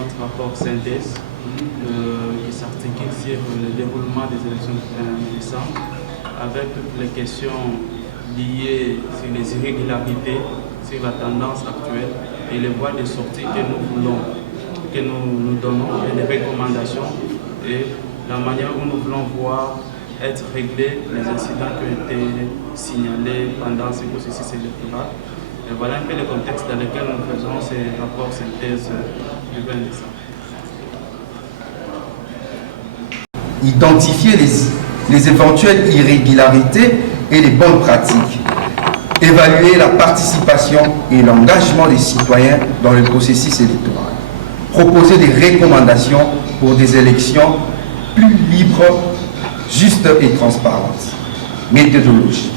notre rapport synthèse qui s'articule sur le déroulement des élections du 1er décembre avec toutes les questions liées sur les irrégularités, sur la tendance actuelle et les voies de sortie que nous voulons, que nous donnons et les recommandations et la manière où nous voulons voir être réglés les incidents qui ont été signalés pendant ce processus électoral. Et voilà un peu le contexte dans lequel nous faisons ces rapports synthèse du 20 décembre. Identifier les éventuelles irrégularités et les bonnes pratiques. Évaluer la participation et l'engagement des citoyens dans le processus électoral. Proposer des recommandations pour des élections plus libres, justes et transparentes. Méthodologie.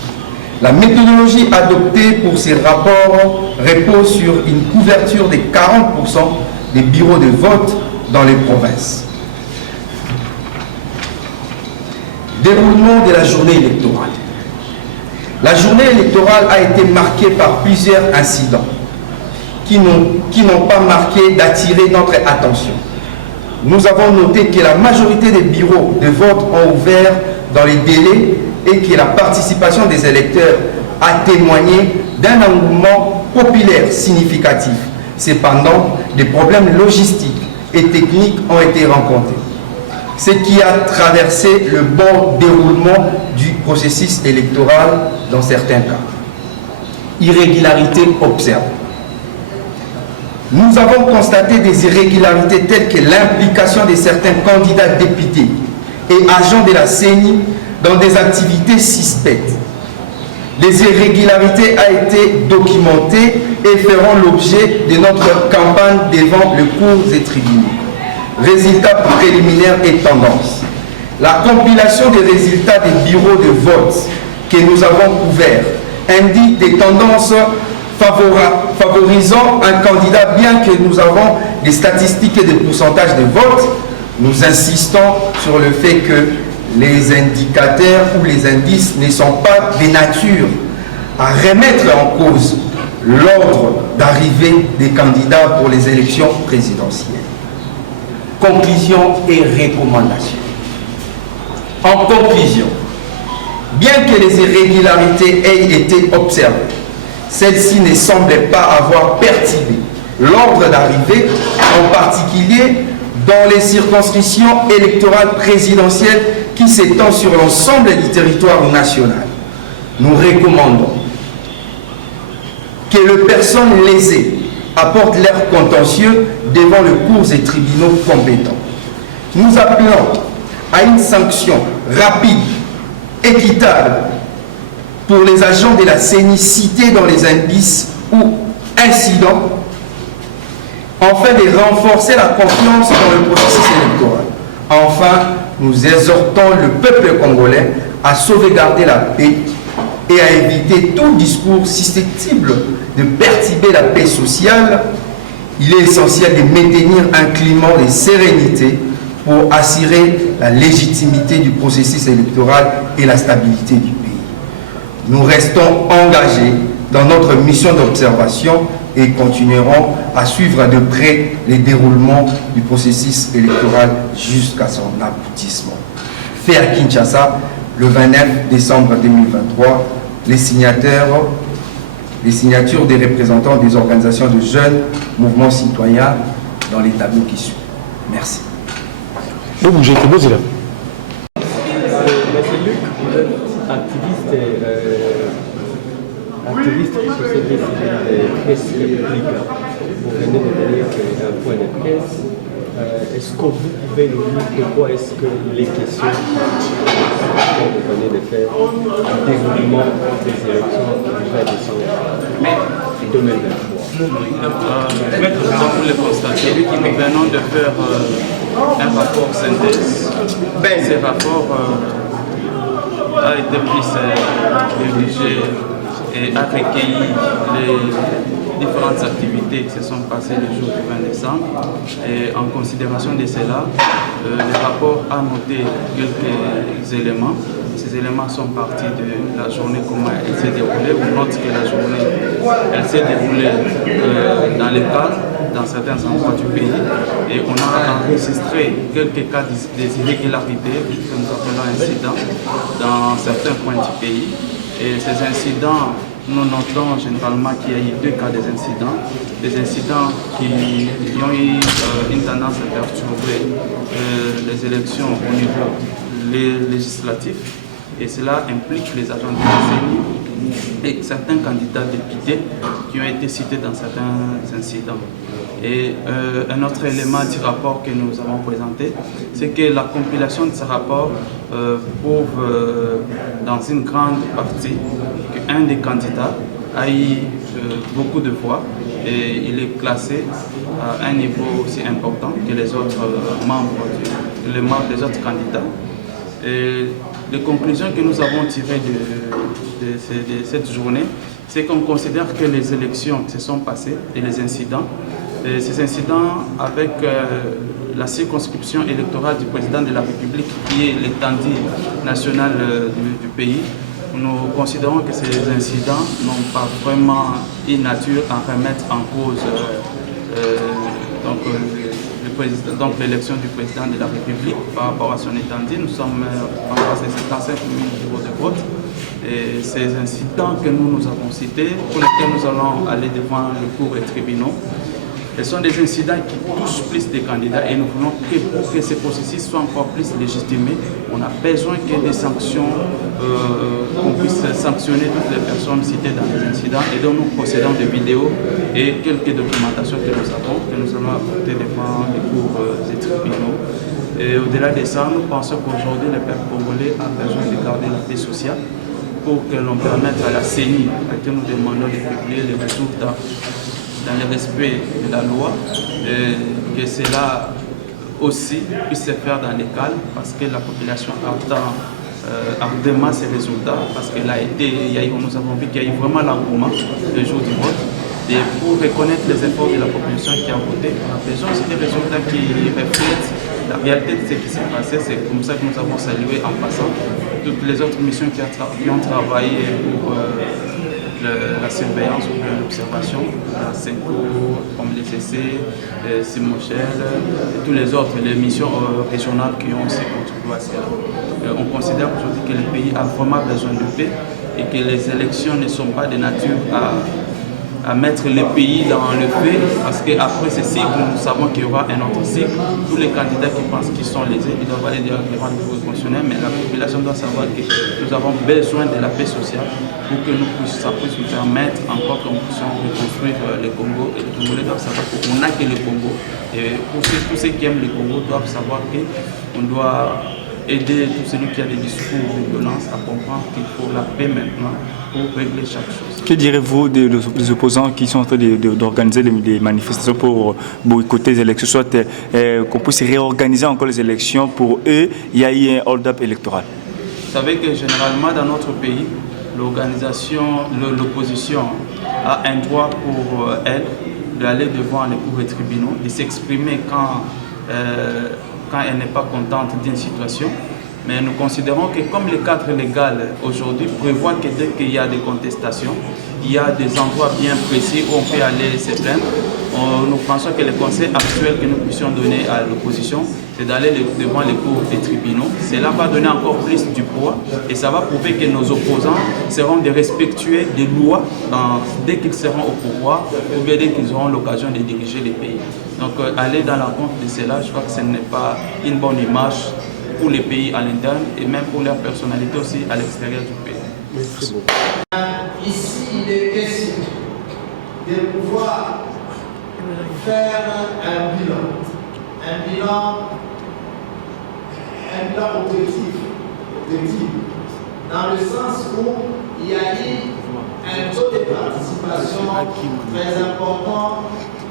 La méthodologie adoptée pour ces rapports repose sur une couverture de 40% des bureaux de vote dans les provinces. Déroulement de la journée électorale. La journée électorale a été marquée par plusieurs incidents qui n'ont pas marqué d'attirer notre attention. Nous avons noté que la majorité des bureaux de vote ont ouvert dans les délais et que la participation des électeurs a témoigné d'un engouement populaire significatif. Cependant, des problèmes logistiques et techniques ont été rencontrés, ce qui a traversé le bon déroulement du processus électoral dans certains cas. Irrégularités observées. Nous avons constaté des irrégularités telles que l'implication de certains candidats députés et agents de la CENI dans des activités suspectes. Les irrégularités ont été documentées et feront l'objet de notre campagne devant le cours des tribunaux. Résultats préliminaires et tendances. La compilation des résultats des bureaux de vote que nous avons couverts indique des tendances favorisant un candidat, bien que nous avons des statistiques et des pourcentages de vote. Nous insistons sur le fait que les indicateurs ou les indices ne sont pas de nature à remettre en cause l'ordre d'arrivée des candidats pour les élections présidentielles. Conclusion et recommandations. En conclusion, bien que les irrégularités aient été observées, celles-ci ne semblent pas avoir perturbé l'ordre d'arrivée, en particulier dans les circonscriptions électorales présidentielles qui s'étendent sur l'ensemble du territoire national. Nous recommandons que les personnes lésées apportent leur contentieux devant le cours des tribunaux compétents. Nous appelons à une sanction rapide, équitable, pour les agents de la CENI cités dans les indices ou incidents, afin de renforcer la confiance dans le processus électoral. Enfin, nous exhortons le peuple congolais à sauvegarder la paix et à éviter tout discours susceptible de perturber la paix sociale. Il est essentiel de maintenir un climat de sérénité pour assurer la légitimité du processus électoral et la stabilité du pays. Nous restons engagés dans notre mission d'observation et continuerons à suivre de près les déroulements du processus électoral jusqu'à son aboutissement. Fait à Kinshasa, le 29 décembre 2023, les signatures des représentants des organisations de jeunes, mouvements citoyens dans les tableaux qui suivent. Merci. Monsieur Luc, vous êtes activiste du société civile Presse République. Vous venez de donner un point de presse. Est-ce que vous pouvez nous dire de quoi est-ce que les questions que vous venez de faire du déroulement des élections du 20 décembre 2023? Vous le constatez, nous venons de faire un rapport synthèse. Ce rapport a été pris rédigé et a recueilli les différentes activités qui se sont passées le jour du 20 décembre. Et en considération de cela, le rapport a noté quelques éléments. Ces éléments sont partis de la journée, comment elle s'est déroulée. On note que la journée, elle s'est déroulée dans le cadre dans certains endroits du pays et on a enregistré quelques cas d'irrégularité, que nous appelons incidents, dans certains coins du pays. Et ces incidents, nous notons généralement qu'il y a eu 2 cas des incidents qui ont eu une tendance à perturber les élections au niveau législatif. Et cela implique les agents de la CENI et certains candidats députés qui ont été cités dans certains incidents. Et un autre élément du rapport que nous avons présenté, c'est que la compilation de ce rapport prouve dans une grande partie qu'un des candidats a eu beaucoup de voix et il est classé à un niveau aussi important que les autres membres des autres candidats. Et les conclusions que nous avons tirées de cette journée, c'est qu'on considère que les élections qui se sont passées et les incidents, ces incidents avec la circonscription électorale du président de la République qui est l'étendue nationale du pays, nous considérons que ces incidents n'ont pas vraiment une nature à remettre en cause donc l'élection du président de la République par rapport à son étendue. Nous sommes en face de 55 000 bureaux de vote. Et ces incidents que nous avons cités, pour lesquels nous allons aller devant les cours et tribunaux, ce sont des incidents qui touchent plus des candidats et nous voulons que pour que ces processus soient encore plus légitimés, on a besoin qu'il y ait des sanctions, qu'on puisse sanctionner toutes les personnes citées dans les incidents et donc nous procédons de vidéos et quelques documentations que nous allons apporter devant les cours et tribunaux. Et au-delà de ça, nous pensons qu'aujourd'hui, le peuple congolais a besoin de garder la paix sociale pour que l'on permette à la CENI, à qui nous demandons de publier les résultats dans le respect de la loi, que cela aussi puisse se faire dans les calmes parce que la population attend ardemment ces résultats parce que nous avons vu qu'il y a eu vraiment l'engouement le jour du vote. Et pour reconnaître les efforts de la population qui a voté, on a besoin aussi des résultats qui reflètent la réalité de ce qui s'est passé. C'est comme ça que nous avons salué en passant toutes les autres missions qui ont travaillé pour la surveillance ou l'observation, la CENCO, comme les essais, Simochel et tous les autres, les missions régionales qui ont aussi contribué à cela. On considère aujourd'hui que le pays a vraiment besoin de paix et que les élections ne sont pas de nature à mettre le pays dans le fait, parce qu'après ce cycle, nous savons qu'il y aura un autre cycle. Tous les candidats qui pensent qu'ils sont lésés, ils doivent aller devant le Cour constitutionnel, mais la population doit savoir que nous avons besoin de la paix sociale pour que ça puisse nous permettre encore qu'on puisse reconstruire le Congo. Et les Congolais doivent savoir qu'on n'a que le Congo. Et pour tous ceux qui aiment le Congo doivent savoir qu'on doit aider tout celui qui a des discours de violence à comprendre qu'il faut la paix maintenant pour régler chaque chose. Que direz-vous des opposants qui sont en train d'organiser des manifestations pour boycotter les élections, soit qu'on puisse réorganiser encore les élections pour eux, il y a eu un hold-up électoral? Vous savez que généralement dans notre pays, l'opposition a un droit pour elle d'aller devant les cours et tribunaux, de s'exprimer quand elle n'est pas contente d'une situation. Mais nous considérons que comme le cadre légal aujourd'hui prévoit que dès qu'il y a des contestations, il y a des endroits bien précis où on peut aller se plaindre. Nous pensons que le conseil actuel que nous puissions donner à l'opposition, c'est d'aller devant les cours des tribunaux. Cela va donner encore plus du poids et ça va prouver que nos opposants seront des respectueux des lois dès qu'ils seront au pouvoir ou bien dès qu'ils auront l'occasion de diriger les pays. Donc aller dans l'encontre de cela, je crois que ce n'est pas une bonne image pour les pays à l'interne et même pour leur personnalité aussi à l'extérieur du pays. Merci beaucoup. Ici, il est question de pouvoir faire un bilan objectif, dans le sens où il y a eu un taux de participation très important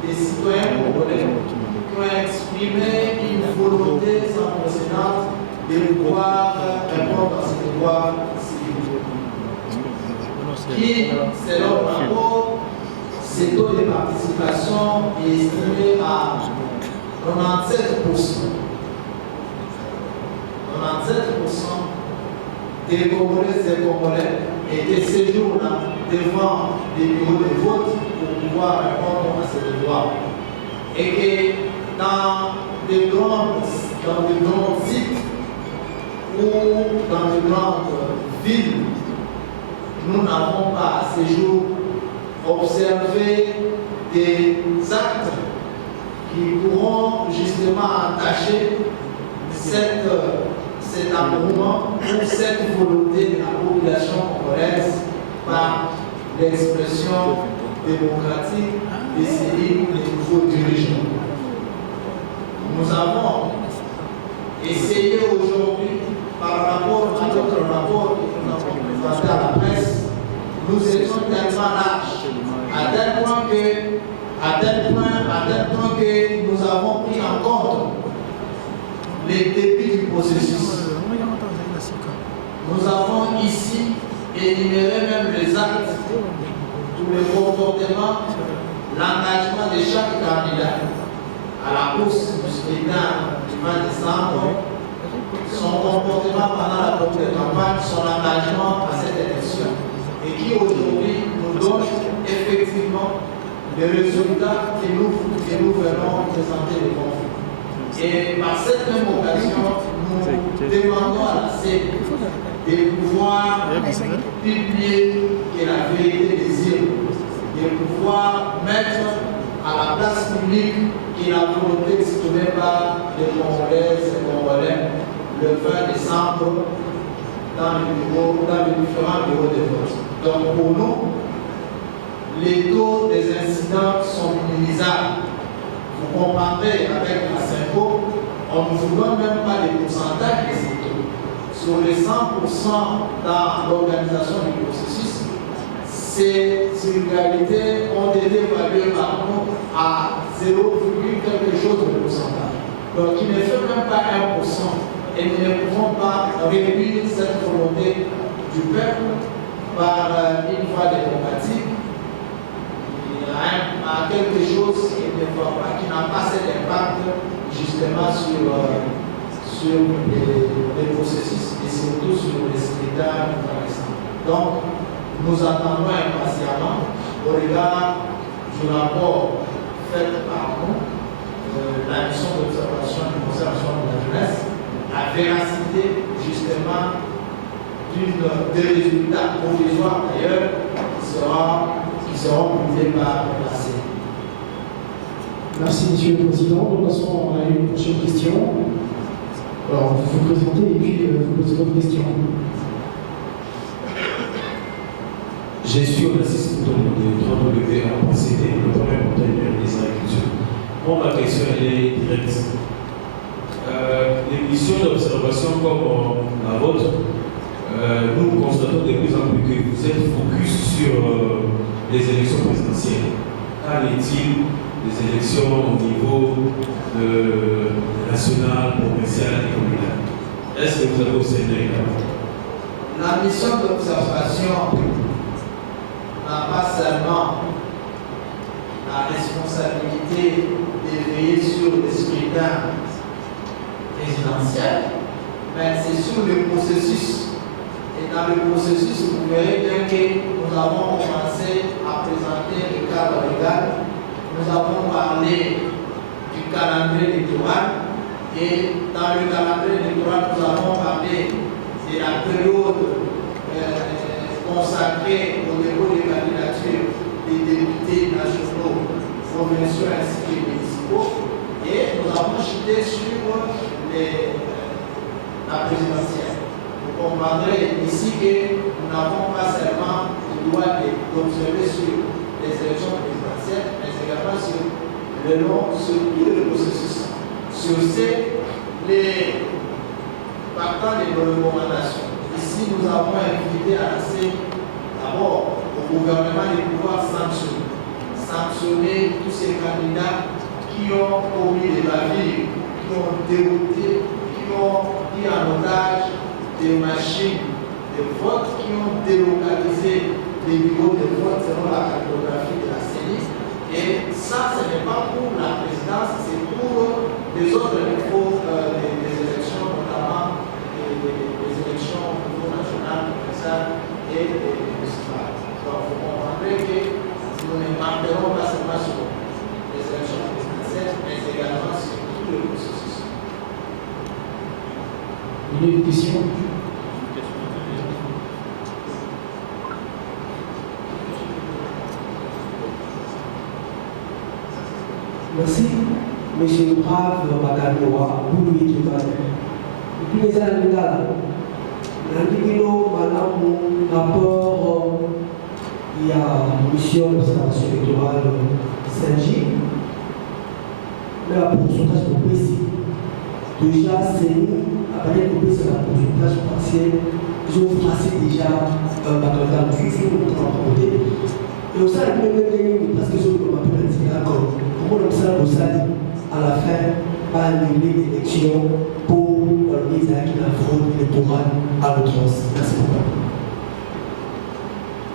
des citoyens congolais qui ont exprimé une volonté sans précédent de pouvoir répondre à ce devoir civil. Qui, selon le rapport, ce taux de participation est estimé à 97%. 97% des Congolaises et Congolais étaient ces jours-là devant les bureaux de vote pour pouvoir répondre à ce devoir. et que dans de grands sites ou dans de grandes villes, nous n'avons pas à ce jour observé des actes qui pourront justement entacher cet engouement ou cette volonté de la population congolaise par l'expression démocratique de ces nouveaux dirigeants. Nous avons essayé aujourd'hui, par rapport à notre rapport que nous avons présenté à la presse, nous étions tellement larges, à tel point que nous avons pris en compte les débuts du processus. Nous avons ici énuméré même les actes, tous les comportements, l'engagement de chaque candidat à la course du scrutin du 20 décembre, son comportement pendant la campagne, son engagement à cette élection, et qui aujourd'hui nous donne effectivement les résultats que nous venons présenter devant vous. Et par cette même occasion, nous demandons à la CEP de pouvoir publier que la vérité désire, de pouvoir mettre à la place publique que la volonté exprimée par les Congolaises et Congolais le 20 décembre dans les différents bureaux de vote. Donc pour nous, les taux des incidents sont minimisables. Vous comprendrez avec la SYNCO, on ne vous donne même pas les pourcentages de ces taux. Sur les 100% dans l'organisation du processus, ces irrégularités ont été évaluées par nous à 0, quelque chose de pourcentage. Donc il ne fait même pas 1%. Et nous ne pouvons pas réduire cette volonté du peuple par une voie démocratique à quelque chose qui n'a pas cet impact justement sur les processus et surtout sur les scrutins par exemple. Donc, nous attendons impatiemment au regard du rapport fait par nous, la mission d'observation et de conservation de la jeunesse, la véracité justement des résultats provisoires d'ailleurs qui seront publiés par la CEP. Merci Monsieur le Président. Nous passons à une prochaine question. Alors, vous vous présentez et puis vous posez votre question. Je suis l'assistant de 3W à procéder, le premier porte-parole des agricultures. Moi, ma question est directe. Les missions d'observation comme la vôtre, nous constatons de plus en plus que vous êtes focus sur les élections présidentielles. Qu'en est-il des élections au niveau national, provincial et communal? Est-ce que vous avez observé la mission d'observation n'a pas seulement la responsabilité de veiller sur les scrutins présidentiels, mais c'est sur le processus. Et dans le processus, vous verrez bien que nous avons commencé à présenter le cadre légal, nous avons parlé du calendrier électoral, et dans le calendrier électoral, nous avons parlé de la période consacrée au dépôt des candidatures des députés nationaux, provinciaux ainsi que municipaux, et nous avons chuté sur la présidentielle. Vous comprendrez ici que nous n'avons pas seulement le droit d'observer sur les élections présidentielles, mais également sur tout le processus. Sur les partants de nos recommandations. Ici, nous avons invité à lancer d'abord au gouvernement de pouvoir sanctionner tous ces candidats qui ont commis des bavures, qui ont dérouté, qui ont pris en otage des machines de vote, qui ont délocalisé les bureaux de vote selon la cartographie de la CENI. Et ça, ce n'est pas pour la présidence, c'est pour les autres niveaux des élections, notamment les élections au niveau national, provincial et municipal. Donc, vous comprendrez que nous ne parlerons pas seulement sur les élections présidentielles, Il y a une question? Merci, monsieur le brave Makanoa, Boulou Kimane. Depuis les années là, madame, rapport, il y a une mission d'observation électorale Saint-Gilles. Mais la pourcentage de précis. Déjà, c'est nous, après le précis, la pourcentage partiel, ils ont tracé déjà un baccalauréat de futur, nous avons côté. Et au sein de la première ligne, parce que je m'appelle d'accord. Comment on observe au stade, à la fin, pas annuler l'élection pour organiser la fraude électorale à l'outrance. Merci beaucoup.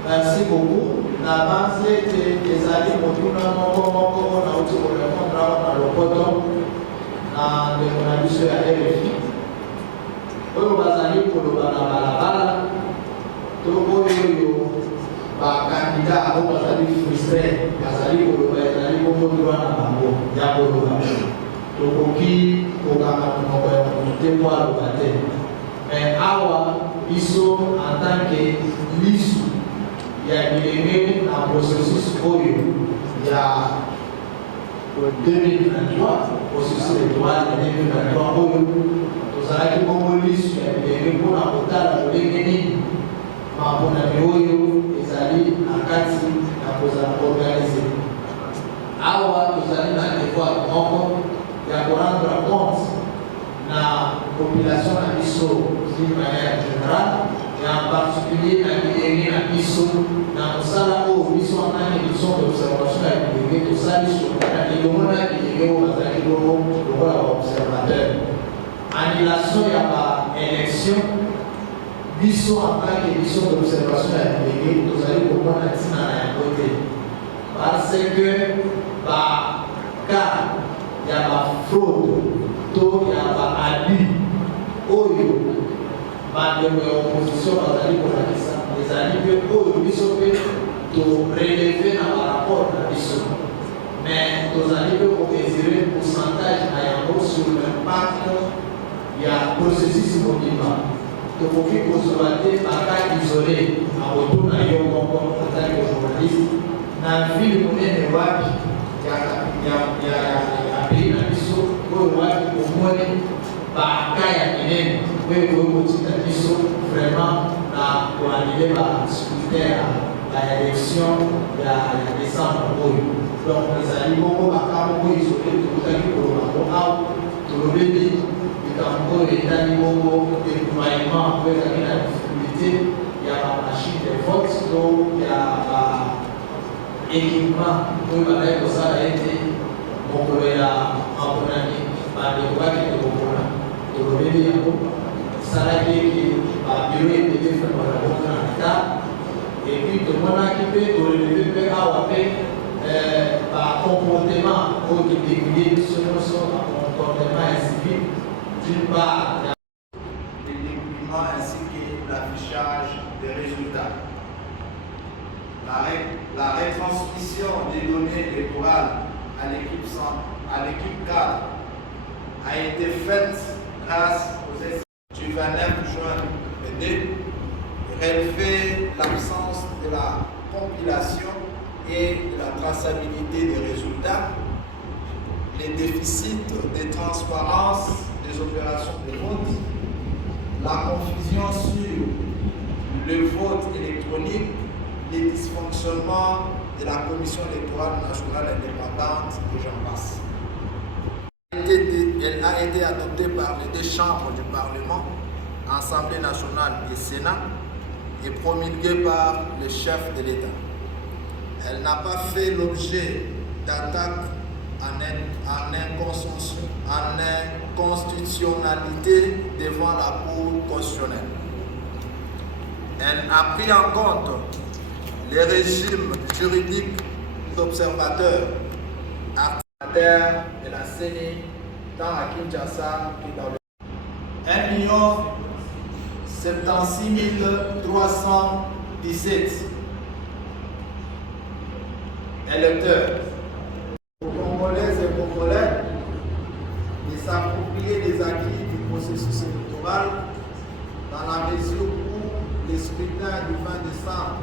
Merci beaucoup. L'avance des alliés pour tout le monde, on a aussi pour répondre à l'opposition dans les conditions à RFI. On va aller pour le balabala. Tout candidat au bazali frustré, bazali pour le droit à Bango, Yaboloba. Donc, qui au témoin au bâtiment. Mais Awa, ils sont en tant que liste, il y a un processus il y a 2023, processus électoral de 2023, nous avons une liste, il y a une bonne apportage de l'économie. Ezali akati na koza organiser awa tozali na devoir moko ya rendre compte na population na biso d'une manière générale et en particulier na bilenge na biso na mosala oyo biso en mission d'observation ya bilenge tosali na elongo na bilenge oyo bazalaki bongo lokola baobservateur annulation ya baélection biso en tant que mission d'observation à délégué, nous allons comprendre la team à la côté. Parce que, car il y a la fraude, il y a l'abus, l'opposition va aller pour la question. Les alliés que biso peut relever dans le rapport de la mission. Mais nous allons mesurer le pourcentage sur l'impact, il y a un processus immobilier. Donc, on peut consommer par cas isolé, en retour à Yon en tant que journaliste. Dans la ville, on est il y a un pays dans l'issue, où on voit qu'on connaît par cas il où on continue vraiment pour annuler la scrutaire, l'élection de décembre. Donc, les alliés, on va isoler tout le temps pour le bébé. Quand les animaux déploiement avec la difficulté, il y a la machine de vote, donc il y a l'équipement pour que ça a été mon collègue en Bonani, par les voies qui étaient au Bonani. Donc, le bébé, ça a été par bureau et été fait par la Bonne en état. Et puis, tout le monde a équipé, tout le bébé a par comportement, au déguisé, selon son comportement civil. D'une part, les documents ainsi que l'affichage des résultats. La retransmission des données électorales à l'équipe cadre a été faite grâce aux essais du 29 juin 2022, relever l'absence de la compilation et de la traçabilité des résultats, les déficits de transparence des opérations de vote, la confusion sur le vote électronique, les dysfonctionnements de la Commission électorale nationale indépendante et j'en passe. Elle a été adoptée par les deux chambres du Parlement, Assemblée nationale et Sénat, et promulguée par le chef de l'État. Elle n'a pas fait l'objet d'attaques en inconstitutionnalité devant la Cour constitutionnelle. Elle a pris en compte les régimes juridiques d'observateurs, articulataires de la CENI, tant à Kinshasa que dans le 1 76 317 électeurs. Aux Congolaises et Congolais de s'approprier des acquis du processus électoral dans la mesure où les scrutins du 20 décembre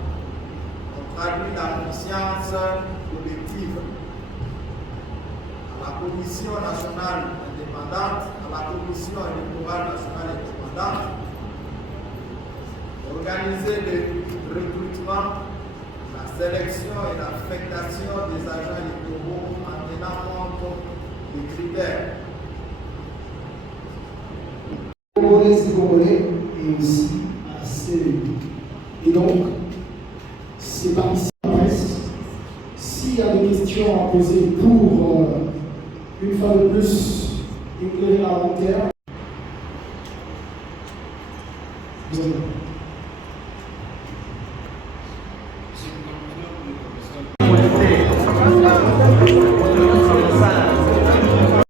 ont traduit la conscience collective à la Commission nationale indépendante, à la Commission électorale nationale indépendante, organiser le recrutement, la sélection et l'affectation des agents électoraux en tenant compte des critères. Congolais et Congolais et aussi assez. Et donc, c'est parmi la presse. S'il y a des questions à poser pour, une fois de plus, éclairer la lanterne, vous avez